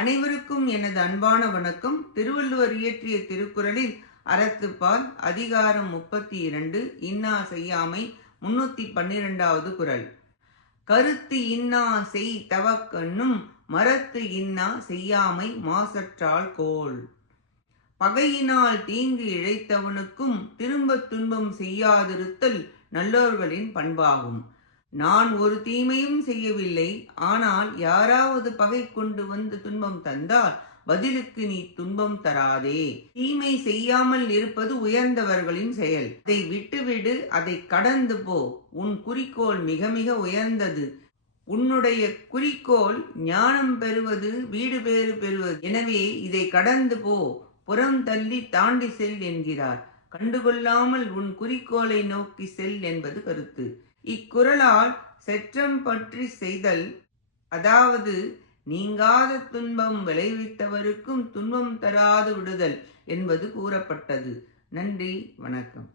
அனைவருக்கும் எனது அன்பான வணக்கம். திருவள்ளுவர் இயற்றிய திருக்குறளில் அறத்துப்பால் அதிகாரம் 32 இன்னா செய்யாமை 312வது குறள். கருத்து இன்னா செய் தவக்கண்ணும் மரத்து இன்னா செய்யாமை மாசற்றால் கோல். பகையினால் தீங்கு இழைத்தவனுக்கும் திரும்ப துன்பம் செய்யாதிருத்தல் நல்லோர்களின் பண்பாகும். நான் ஒரு தீமையும் செய்யவில்லை, ஆனால் யாராவது பகை கொண்டு வந்து துன்பம் தந்தால் பதிலுக்கு நீ துன்பம் தராதே. தீமை செய்யாமல் இருப்பது உயர்ந்தவர்களின் செயல். அதை விட்டுவிடு, அதை கடந்து போ. உன் குறிக்கோள் மிக மிக உயர்ந்தது. உன்னுடைய குறிக்கோள் ஞானம் பெறுவது, வீடு பேறு பெறுவது. எனவே இதை கடந்து போ, புறம் தள்ளி தாண்டி செல் என்கிறார். கண்டுகொள்ளாமல் உன் குறிக்கோளை நோக்கி செல் என்பது கருத்து. இக்குறளால் செற்றம் பற்றி செய்தல், அதாவது நீங்காத துன்பம் விளைவித்தவருக்கும் துன்பம் தராது விடுதல் என்பது கூறப்பட்டது. நன்றி, வணக்கம்.